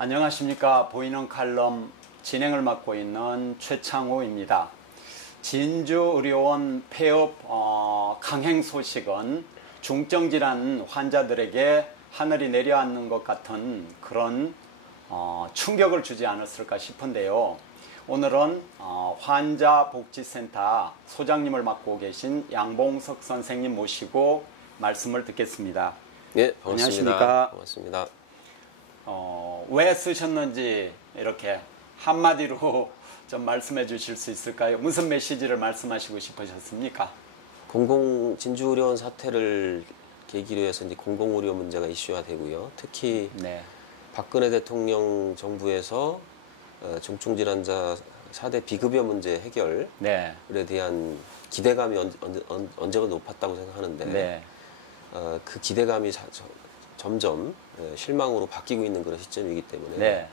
안녕하십니까. 보이는 칼럼 진행을 맡고 있는 최창우입니다. 진주의료원 폐업 강행 소식은 중증질환 환자들에게 하늘이 내려앉는 것 같은 그런 충격을 주지 않았을까 싶은데요. 오늘은 환자복지센터 소장님을 맡고 계신 양봉석 선생님 모시고 말씀을 듣겠습니다. 네, 반갑습니다. 안녕하십니까. 반갑습니다. 왜 쓰셨는지 이렇게 한마디로 좀 말씀해 주실 수 있을까요? 무슨 메시지를 말씀하시고 싶으셨습니까? 진주의료원 사태를 계기로 해서 이제 공공의료 문제가 이슈화 되고요. 특히 박근혜 대통령 정부에서 중증질환자 4대 비급여 문제 해결에 대한 기대감이 언제가 높았다고 생각하는데 그 기대감이 점점 실망으로 바뀌고 있는 그런 시점이기 때문에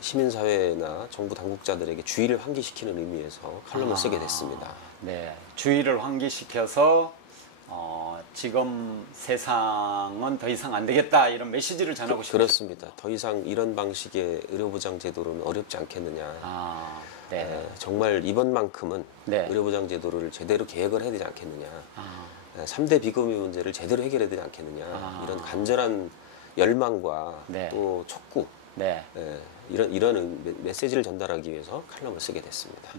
시민사회나 정부 당국자들에게 주의를 환기시키는 의미에서 칼럼을 쓰게 됐습니다. 주의를 환기시켜서 지금 세상은 더 이상 안 되겠다 이런 메시지를 전하고 싶습니다. 그렇습니다. 더 이상 이런 방식의 의료보장 제도로는 어렵지 않겠느냐. 정말 이번만큼은 의료보장 제도를 제대로 개혁을 해야 되지 않겠느냐. 3대 비급여 문제를 제대로 해결해야 되지 않겠느냐. 이런 간절한 열망과 또 촉구 이런 메시지를 전달하기 위해서 칼럼을 쓰게 됐습니다.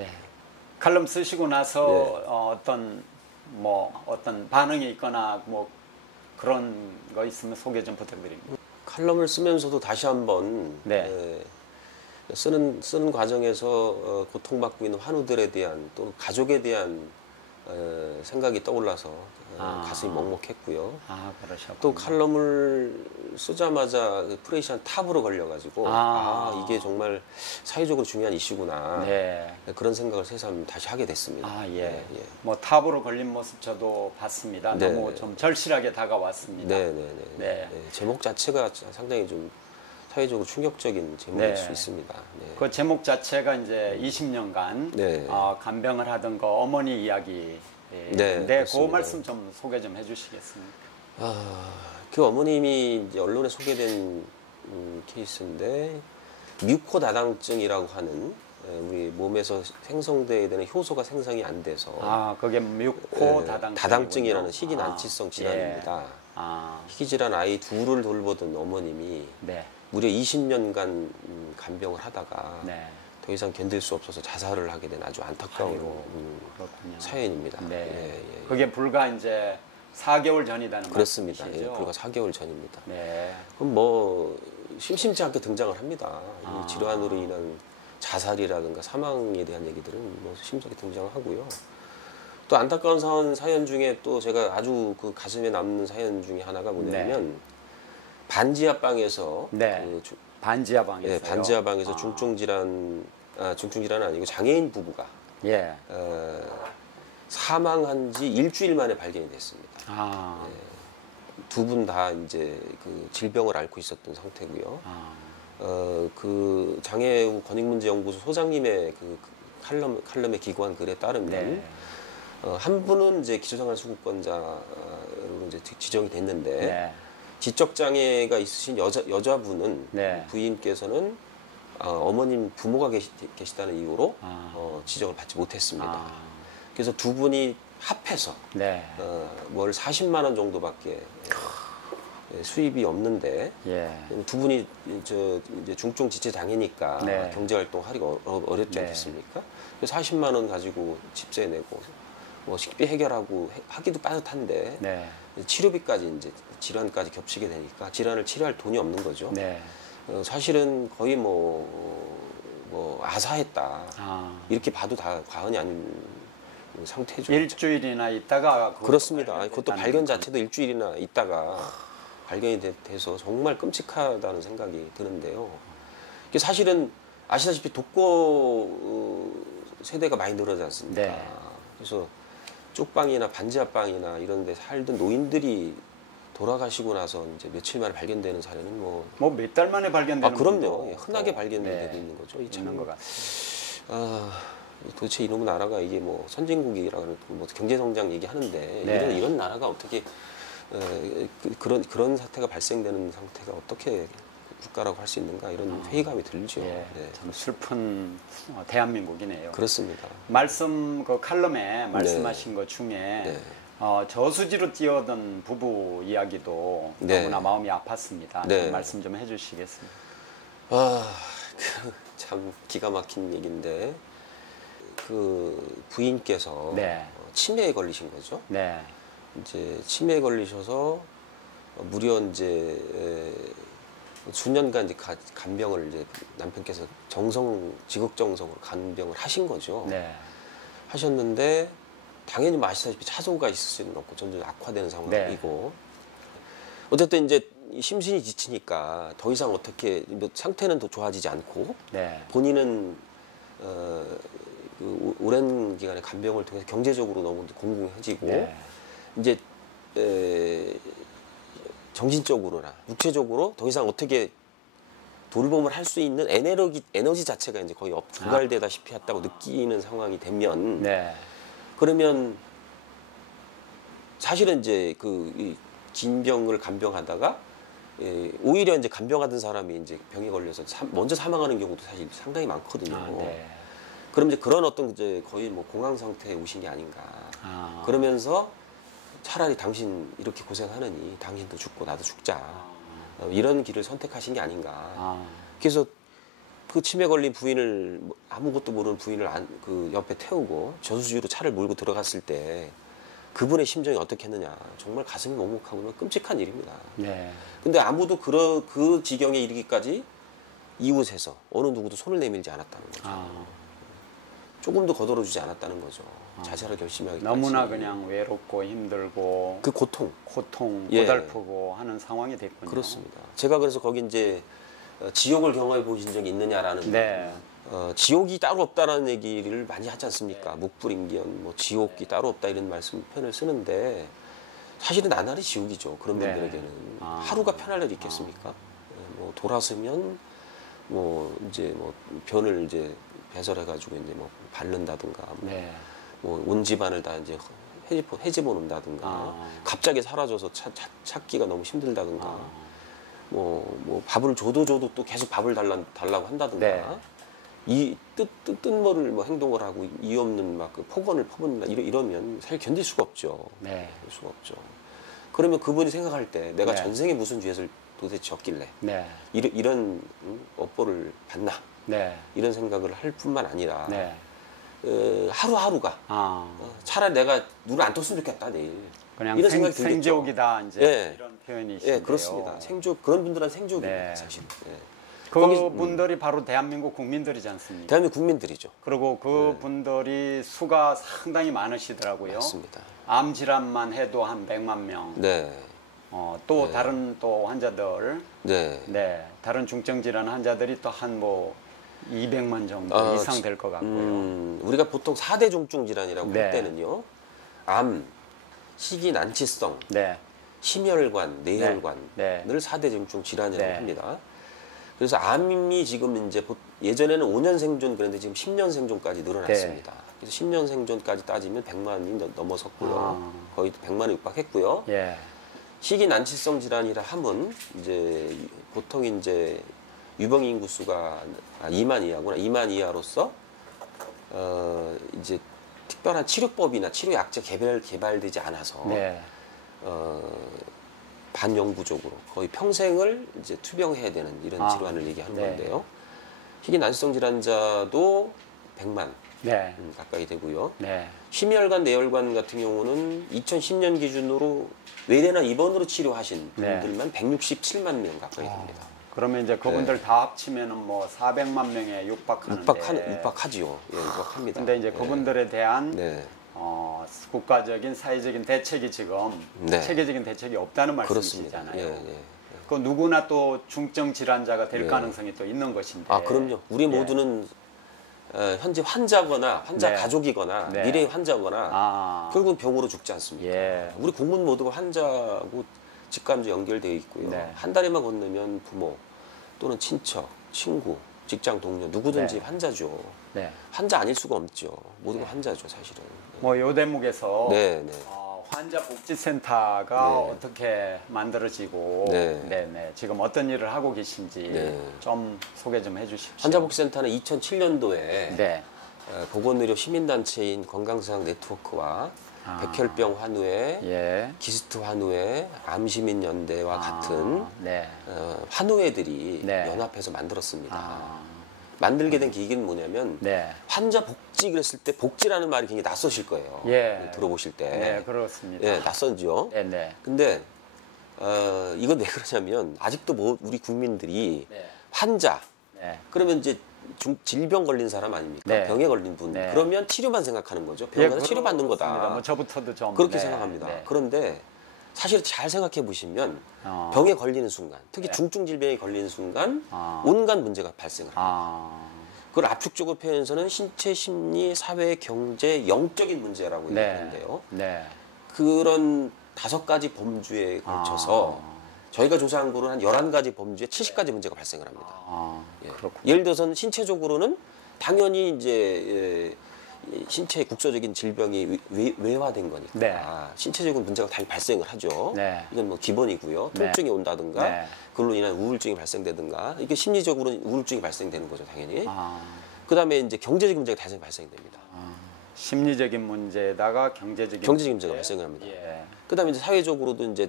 칼럼 쓰시고 나서 어떤 반응이 있거나 뭐 그런 거 있으면 소개 좀 부탁드립니다. 칼럼을 쓰면서도 다시 한번 쓰는 과정에서 고통받고 있는 환우들에 대한 또 가족에 대한 생각이 떠올라서 가슴이 먹먹했고요. 또 칼럼을 쓰자마자 프레시안 탑으로 걸려가지고 이게 정말 사회적으로 중요한 이슈구나 그런 생각을 새삼 다시 하게 됐습니다. 뭐 탑으로 걸린 모습 저도 봤습니다. 너무 좀 절실하게 다가왔습니다. 제목 자체가 상당히 좀 사회적으로 충격적인 제목일 수 있습니다. 그 제목 자체가 이제 20년간 간병을 하던 거 어머니 이야기. 그 말씀 좀 소개 좀 해주시겠습니까? 그 어머님이 이제 언론에 소개된 케이스인데 뮤코 다당증이라고 하는 우리 몸에서 생성돼야 되는 효소가 생성이 안 돼서 그게 뮤코 다당증이라는 희귀 난치성 질환입니다. 희귀 질환 아이 둘을 돌보던 어머님이 무려 20년간 간병을 하다가 더 이상 견딜 수 없어서 자살을 하게 된 아주 안타까운 사연입니다. 그게 불과 이제 4개월 전이다는 그렇습니다. 말씀이시죠? 불과 4개월 전입니다. 그럼 뭐 심심치 않게 등장을 합니다. 이 질환으로 인한 자살이라든가 사망에 대한 얘기들은 뭐 심심하게 등장을 하고요. 또 안타까운 사연 중에 또 제가 아주 그 가슴에 남는 사연 중에 하나가 뭐냐면 반지하방에서 반지하방에서 중증질환은 아니고 장애인 부부가 사망한 지 일주일 만에 발견이 됐습니다. 두 분 다 이제 그 질병을 앓고 있었던 상태고요. 그 장애우 권익문제연구소 소장님의 그 칼럼에 기고한 글에 따르면 한 분은 이제 기초생활수급권자로 이제 지정이 됐는데 지적 장애가 있으신 여자분은 부인께서는 어머님 부모가 계시다는 이유로 지적을 받지 못했습니다. 그래서 두 분이 합해서 월 40만 원 정도밖에 수입이 없는데 두 분이 이제 중증 지체 장애니까 경제 활동하기가 어렵지 않겠습니까? 40만 원 가지고 집세 내고 뭐 식비 해결하고 하기도 빠듯한데 치료비까지 이제 질환까지 겹치게 되니까 질환을 치료할 돈이 없는 거죠. 사실은 거의 뭐 아사했다 이렇게 봐도 다 과언이 아닌 상태죠. 일주일이나 있다가 그렇습니다. 그것도 발견 자체도 일주일이나 있다가 발견이 돼서 정말 끔찍하다는 생각이 드는데요. 사실은 아시다시피 독거 세대가 많이 늘어나지 않습니까? 그래서 쪽방이나 반지하방이나 이런 데 살던 노인들이 돌아가시고 나서 이제 며칠 만에 발견되는 사례는 뭐 몇 달 만에 발견되는 그럼요. 흔하게 발견되고 있는 거죠. 있는 것 같아요. 도대체 이런 나라가 이게 뭐 선진국이라는 뭐 경제 성장 얘기하는데 이런 나라가 어떻게 그런 사태가 발생되는 상태가 어떻게 국가라고 할 수 있는가 이런 회의감이 들죠. 예, 네. 참 슬픈 대한민국이네요. 그렇습니다. 그 칼럼에 말씀하신 것 중에 저수지로 뛰어든 부부 이야기도 너무나 마음이 아팠습니다. 그 말씀 좀 해주시겠습니까? 참 기가 막힌 얘기인데 그 부인께서 치매에 걸리신 거죠. 이제 치매에 걸리셔서 무려 이제 수년간 이제 간병을 이제 남편께서 지극정성으로 간병을 하신 거죠. 하셨는데 당연히 아시다시피 차도가 있을 수는 없고 점점 악화되는 상황이고 어쨌든 이제 심신이 지치니까 더 이상 어떻게 뭐 상태는 더 좋아지지 않고 본인은 그 오랜 기간의 간병을 통해서 경제적으로 너무 공공해지고 이제 정신적으로나 육체적으로 더 이상 어떻게 돌봄을 할 수 있는 에너지 자체가 이제 거의 불발되다시피 했다고 느끼는 상황이 되면 그러면 사실은 이제 그 긴 병을 간병하다가 오히려 이제 간병하던 사람이 이제 병에 걸려서 먼저 사망하는 경우도 사실 상당히 많거든요. 그럼 이제 그런 어떤 이제 거의 뭐 공황 상태에 오신 게 아닌가. 그러면서 차라리 당신 이렇게 고생하느니 당신도 죽고 나도 죽자. 이런 길을 선택하신 게 아닌가. 그래서 그 치매 걸린 부인을 아무것도 모르는 부인을 그 옆에 태우고 저수지로 차를 몰고 들어갔을 때 그분의 심정이 어떻게 했느냐. 정말 가슴이 먹먹하고 끔찍한 일입니다. 근데 아무도 그 지경에 이르기까지 이웃에서 어느 누구도 손을 내밀지 않았다는 거죠. 조금도 거들어주지 않았다는 거죠. 자살을 결심하기까지. 너무나 그냥 외롭고 힘들고 그 고통 고달프고 하는 상황이 됐군요. 그렇습니다. 제가 그래서 거기 이제 지옥을 경험해 보신 적이 있느냐라는 지옥이 따로 없다라는 얘기를 많이 하지 않습니까? 묵불인견, 뭐 지옥이 따로 없다 이런 표현을 쓰는데 사실은 나날이 지옥이죠. 그런 분들에게는 하루가 편할 일이 있겠습니까? 뭐 돌아서면 뭐 이제 뭐 변을 이제 배설해가지고 이제 뭐 바른다든가 뭐 온 집안을 다 이제 헤집어 놓는다든가 갑자기 사라져서 찾기가 너무 힘들다든가 뭐 밥을 줘도 또 계속 밥을 달라고 한다든가 이 뜻모를 뭐 행동을 하고 이유 없는 막 그 폭언을 퍼붓는다 이러면 사실 견딜 수가 없죠. 견딜 수가 없죠. 그러면 그분이 생각할 때 내가 전생에 무슨 죄를 도대체 졌길래 이런 업보를 받나 이런 생각을 할 뿐만 아니라 하루하루가 차라리 내가 눈을 안 떴으면 좋겠다 내일 그냥 이런 생각이 들겠죠. 생족이다 이제 이런 표현이신데요. 그렇습니다. 그런 분들은 생족입니다. 사실. 그분들이 바로 대한민국 국민들이지 않습니까? 대한민국 국민들이죠. 그리고 그분들이 수가 상당히 많으시더라고요. 맞습니다. 암 질환만 해도 한 100만 명. 또 다른 또 환자들, 다른 중증 질환 환자들이 또 한 뭐 200만 정도 이상 될 것 같고요. 우리가 보통 4대 중증 질환이라고 할 때는요, 암, 희귀 난치성, 심혈관, 뇌혈관을 4대 중증 질환이라고 합니다. 그래서 암이 지금 이제 예전에는 5년 생존 그런데 지금 10년 생존까지 늘어났습니다. 그래서 10년 생존까지 따지면 100만이 넘어섰고요. 거의 100만을 육박했고요. 희귀 난치성 질환이라 함은 이제 보통 이제 유병 인구 수가 2만 이하구나. 2만 이하로서 이제 특별한 치료법이나 치료 약제 개발되지 않아서 반영구적으로 거의 평생을 이제 투병해야 되는 이런 질환을 얘기하는 건데요. 희귀 난치성 질환자도 100만 가까이 되고요. 심혈관, 뇌혈관 같은 경우는 2010년 기준으로 외래나 입원으로 치료하신 분들만 167만 명 가까이 됩니다. 그러면 이제 그분들 다 합치면은 뭐 400만 명에 육박하지요. 육박합니다. 근데 이제 그분들에 대한 국가적인 사회적인 대책이 지금 체계적인 대책이 없다는 말씀이시잖아요. 그 누구나 또 중증 질환자가 될 가능성이 또 있는 것인데. 그럼요. 우리 모두는 현재 환자거나 환자 가족이거나 미래의 환자거나 결국은 병으로 죽지 않습니까? 우리 국민 모두가 환자하고 직감적 연결되어 있고요. 한 다리만 건너면 부모 또는 친척, 친구, 직장 동료 누구든지 환자죠. 환자 아닐 수가 없죠. 모두가 환자죠, 사실은. 뭐 요 대목에서 환자복지센터가 어떻게 만들어지고 지금 어떤 일을 하고 계신지 좀 소개 좀 해주십시오. 환자복지센터는 2007년도에 보건의료 시민단체인 건강세상 네트워크와 백혈병 환우회, 기스트 환우회, 암시민연대와 같은 환우회들이 연합해서 만들었습니다. 만들게 된 계기는 뭐냐면 환자 복지 그랬을 때 복지라는 말이 굉장히 낯서실 거예요. 들어보실 때. 네, 그렇습니다. 낯선죠. 근데 이건 왜 그러냐면 아직도 우리 국민들이 환자 그러면 이제 질병 걸린 사람 아닙니까? 병에 걸린 분. 그러면 치료만 생각하는 거죠. 병원 가서 치료받는 거다. 뭐 저부터도 좀 그렇게 생각합니다. 그런데 사실 잘 생각해 보시면 병에 걸리는 순간, 특히 중증 질병에 걸리는 순간 온갖 문제가 발생을 합니다. 그걸 압축적으로 표현해서는 신체, 심리, 사회, 경제, 영적인 문제라고 얘기하는데요. 그런 5가지 범주에 걸쳐서 저희가 조사한 거는 한 11가지 범주에 70가지 문제가 발생을 합니다. 예를 들어서는 신체적으로는 당연히 이제 신체 국소적인 질병이 외화된 거니까 신체적인 문제가 당연히 발생을 하죠. 이건 뭐 기본이고요. 통증이 온다든가 그걸로 인한 우울증이 발생되든가 이게 심리적으로 우울증이 발생되는 거죠, 당연히. 그다음에 이제 경제적인 문제가 당연히 발생됩니다. 심리적인 문제에다가 경제적인 문제가 발생을 합니다. 그다음에 이제 사회적으로도 이제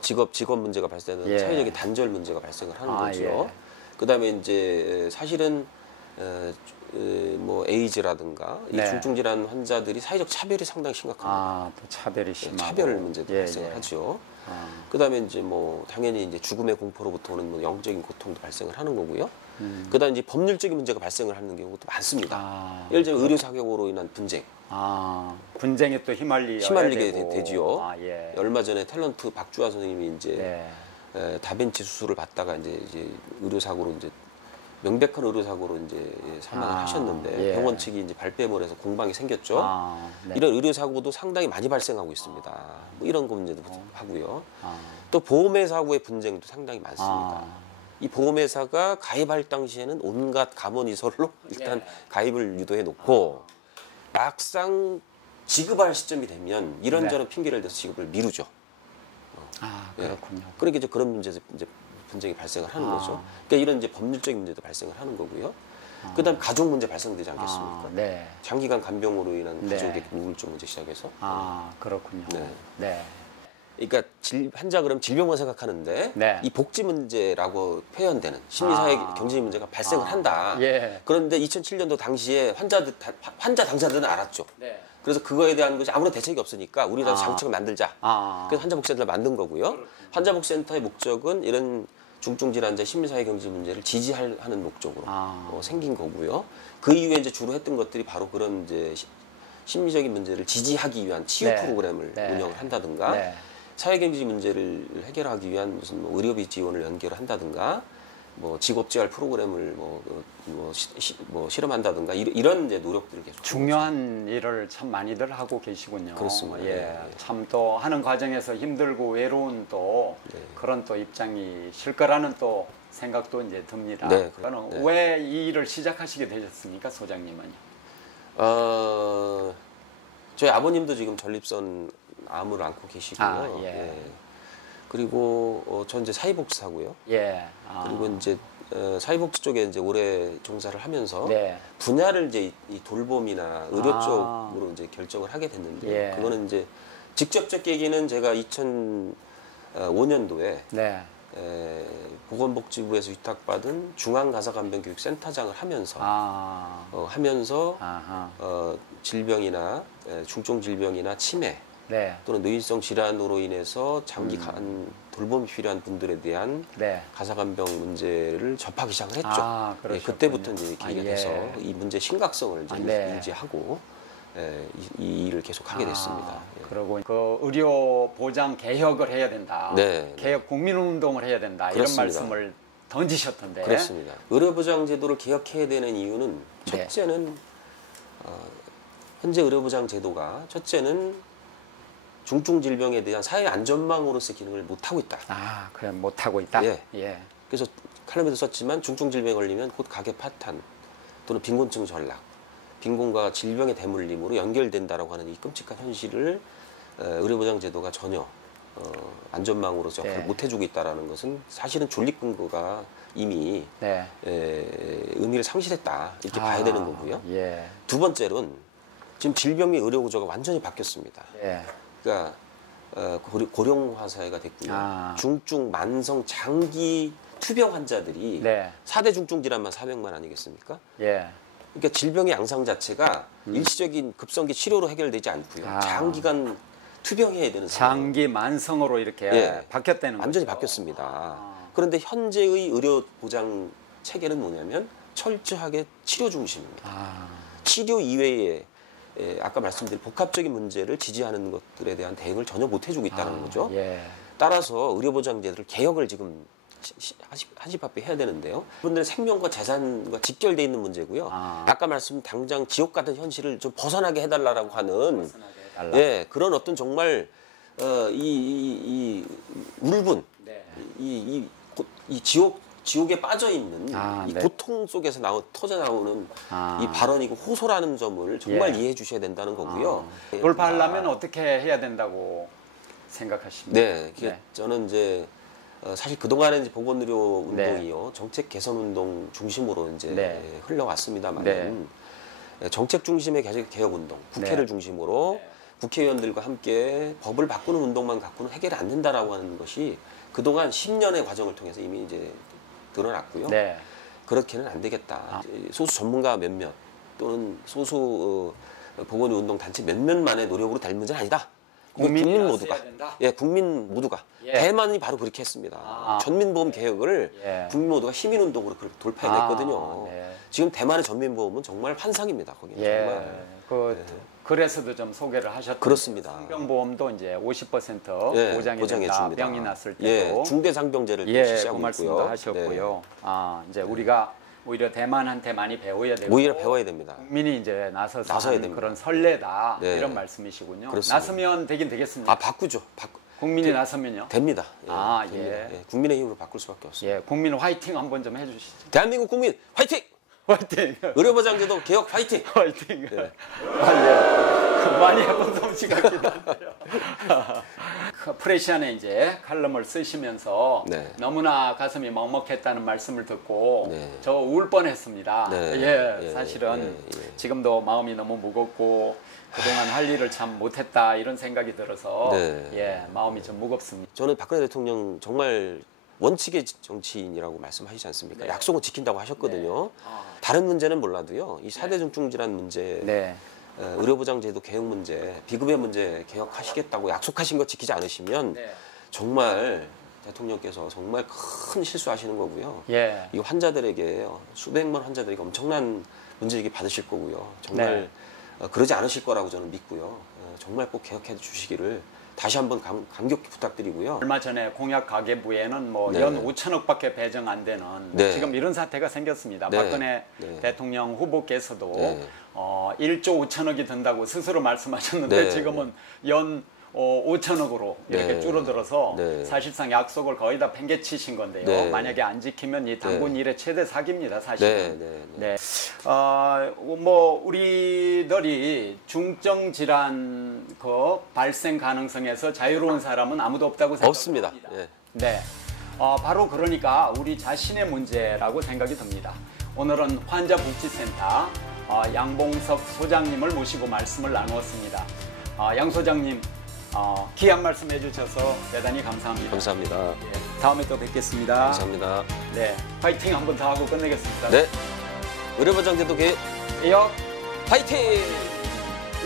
직업 문제가 발생하는 사회적인 단절 문제가 발생을 하는 거죠. 그다음에 이제 사실은 뭐 에이즈라든가 이 중증 질환 환자들이 사회적 차별이 상당히 심각합니다. 또 차별이 심하고 차별 문제도 발생을 하죠. 그다음에 이제 뭐 당연히 이제 죽음의 공포로부터 오는 뭐 영적인 고통도 발생을 하는 거고요. 그다음에 이제 법률적인 문제가 발생을 하는 경우도 많습니다. 예를 들어 의료 사격으로 인한 분쟁. 분쟁에 또 휘말리게 되지요. 얼마 전에 탤런트 박주화 선생님이 이제 다빈치 수술을 받다가 이제 의료 사고로 이제 명백한 의료 사고로 이제 사망을 하셨는데 병원 측이 이제 발뺌을 해서 공방이 생겼죠. 이런 의료 사고도 상당히 많이 발생하고 있습니다. 뭐 이런 거 문제도 하고요. 또 보험회사하고의 분쟁도 상당히 많습니다. 이 보험회사가 가입할 당시에는 온갖 감언이설로 일단 가입을 유도해 놓고 막상 지급할 시점이 되면 이런저런 핑계를 대서 지급을 미루죠. 그렇군요. 그러니까 이제 그런 문제에서 이제 분쟁이 발생을 하는 거죠. 그러니까 이런 이제 법률적인 문제도 발생을 하는 거고요. 그다음 가족 문제 발생되지 않겠습니까? 장기간 간병으로 인한 가족의 우울증 문제 시작해서. 그렇군요. 그러니까 환자 그럼 질병만 생각하는,데 이 복지 문제라고 표현되는 심리사회 경제적 문제가 발생을 한다. 그런데 2007년도 당시에 환자 당사자들은 알았죠. 그래서 그거에 대한 것이 아무런 대책이 없으니까 우리가 장치를 만들자. 그래서 환자복지센터를 만든 거고요. 환자복지센터의 목적은 이런 중증 질환자 심리사회 경제 문제를 지지하는 목적으로 생긴 거고요. 그 이후에 이제 주로 했던 것들이 바로 그런 이제 심리적인 문제를 지지하기 위한 치유 프로그램을 운영을 한다든가. 사회경제 문제를 해결하기 위한 무슨 뭐 의료비 지원을 연계를 한다든가, 뭐 직업재활 프로그램을 뭐 실험한다든가 이런 이제 노력들을 계속 중요한 일을 참 많이들 하고 계시군요. 그렇습니다. 참 또 하는 과정에서 힘들고 외로운 또 그런 또 입장이 실 거라는 또 생각도 이제 듭니다. 왜 이 일을 시작하시게 되셨습니까, 소장님은요? 저희 아버님도 지금 전립선 암을 앓고 계시고요. 그리고 전 이제 사회복지사고요. 그리고 이제 사회복지 쪽에 이제 오래 종사를 하면서 분야를 이제 이 돌봄이나 의료 쪽으로 이제 결정을 하게 됐는데 그거는 이제 직접적 계기는 제가 2005년도에 보건복지부에서 위탁받은 중앙가사간병교육센터장을 하면서 질병이나 중증 질병이나 치매 또는 뇌인성 질환으로 인해서 장기간 돌봄이 필요한 분들에 대한 가사간병 문제를 접하기 시작을 했죠. 그때부터 이제 계기가 돼서 이 문제 심각성을 이제 인지하고 이 일을 계속 하게 됐습니다. 그리고 그 의료 보장 개혁을 해야 된다. 개혁 국민운동을 해야 된다. 그렇습니다. 이런 말씀을 던지셨던데. 그렇습니다. 의료보장제도를 개혁해야 되는 이유는 첫째는 현재 의료보장제도가 첫째는 중증 질병에 대한 사회 안전망으로서 기능을 못하고 있다. 그래 못하고 있다. 그래서 칼럼에도 썼지만 중증 질병에 걸리면 곧 가계 파탄 또는 빈곤층 전락 빈곤과 질병의 대물림으로 연결된다라고 하는 이 끔찍한 현실을 의료보장제도가 전혀 안전망으로 역할을 못 해주고 있다는 것은 사실은 존립 근거가 이미 의미를 상실했다 이렇게 봐야 되는 거고요. 두 번째로는 지금 질병 및 의료 구조가 완전히 바뀌었습니다. 그러니까 고령화 사회가 됐고요. 중증, 만성, 장기 투병 환자들이 4대 중증 질환만 400만 아니겠습니까? 그러니까 질병의 양상 자체가 일시적인 급성기 치료로 해결되지 않고요. 장기간 투병해야 되는 장기 만성으로 이렇게 바뀌었다는 완전히 거죠. 바뀌었습니다. 그런데 현재의 의료 보장 체계는 뭐냐면 철저하게 치료 중심입니다. 치료 이외에 아까 말씀드린 복합적인 문제를 지지하는 것들에 대한 대응을 전혀 못 해주고 있다는 거죠. 따라서 의료보장제도를 개혁을 지금 한시바삐 해야 되는데요. 그분들의 생명과 재산과 직결돼 있는 문제고요. 아까 말씀 당장 지옥 같은 현실을 좀 벗어나게 해달라고 하는 그런 어떤 정말 이 울분, 이 지옥에 빠져 있는 이 고통 속에서 터져 나오는 이 발언이고 호소라는 점을 정말 이해해 주셔야 된다는 거고요. 돌파하려면 어떻게 해야 된다고 생각하십니까? 저는 이제 사실 그동안에 이제 보건의료 운동이요 정책 개선 운동 중심으로 이제 흘러왔습니다만 정책 중심의 개혁 운동, 국회를 중심으로 국회의원들과 함께 법을 바꾸는 운동만 갖고는 해결이 안 된다라고 하는 것이 그동안 10년의 과정을 통해서 이미 이제 드러났고요. 그렇게는 안 되겠다. 소수 전문가 몇몇 또는 소수 보건의료 운동 단체 몇몇만의 노력으로 될 문제는 아니다. 국민 모두가 국민 모두가 대만이 바로 그렇게 했습니다. 전민보험 개혁을 국민 모두가 시민운동으로 돌파해냈거든요. 지금 대만의 전민보험은 정말 환상입니다. 거기는 정말. 그래서도 좀 소개를 하셨던 그렇습니다. 상병보험도 이제 50% 보장이 된다. 병이 났을 때도 중대상병제를 그 실시하고 말씀도 있고요. 하셨고요. 이제 우리가 오히려 대만한테 많이 배워야 되고 오히려 배워야 됩니다. 국민이 이제 나서서 나서야 하는 됩니다. 그런 선례다 이런 말씀이시군요. 그렇습니다. 나서면 되긴 되겠습니까? 바꾸죠. 국민이 나서면요? 됩니다. 됩니다. 국민의 힘으로 바꿀 수밖에 없습니다. 국민 화이팅 한번 좀 해주시죠. 대한민국 국민 화이팅! 화이팅! 의료보장제도 개혁 화이팅! 화이팅! 많이 해본 솜씨 같기도 한데요. 프레시안에 이제 칼럼을 쓰시면서 너무나 가슴이 먹먹했다는 말씀을 듣고 저 울 뻔했습니다. 사실은 지금도 마음이 너무 무겁고 그동안 할 일을 참 못했다 이런 생각이 들어서 마음이 좀 무겁습니다. 저는 박근혜 대통령 정말 원칙의 정치인이라고 말씀하시지 않습니까? 약속은 지킨다고 하셨거든요. 다른 문제는 몰라도요. 이 4대 중증 질환 문제, 의료보장제도 개혁 문제, 비급여 문제 개혁하시겠다고 약속하신 거 지키지 않으시면 정말 대통령께서 정말 큰 실수하시는 거고요. 이 환자들에게 수백만 환자들에게 엄청난 문제제기 받으실 거고요. 정말 그러지 않으실 거라고 저는 믿고요. 정말 꼭 개혁해 주시기를 다시 한번 강력히 부탁드리고요. 얼마 전에 공약 가계부에는 연 5천억밖에 배정 안 되는 지금 이런 사태가 생겼습니다. 박근혜 대통령 후보께서도 1조 5천억이 든다고 스스로 말씀하셨는데 지금은 연 5천억으로 이렇게 줄어들어서 사실상 약속을 거의 다 팽개치신 건데요. 만약에 안 지키면 이 당군 일의 최대 사기입니다, 사실은. 우리들이 중증 질환 발생 가능성에서 자유로운 사람은 아무도 없다고 생각합니다. 없습니다. 바로 그러니까 우리 자신의 문제라고 생각이 듭니다. 오늘은 환자복지센터 양봉석 소장님을 모시고 말씀을 나누었습니다. 양 소장님, 귀한 말씀 해주셔서 대단히 감사합니다. 감사합니다. 다음에 또 뵙겠습니다. 감사합니다. 파이팅 한번 더 하고 끝내겠습니다. 의료보장제도 개혁 파이팅!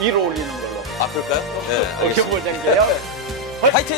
위로 올리는 걸로. 그럴까요? 의료보장 개혁 파이팅!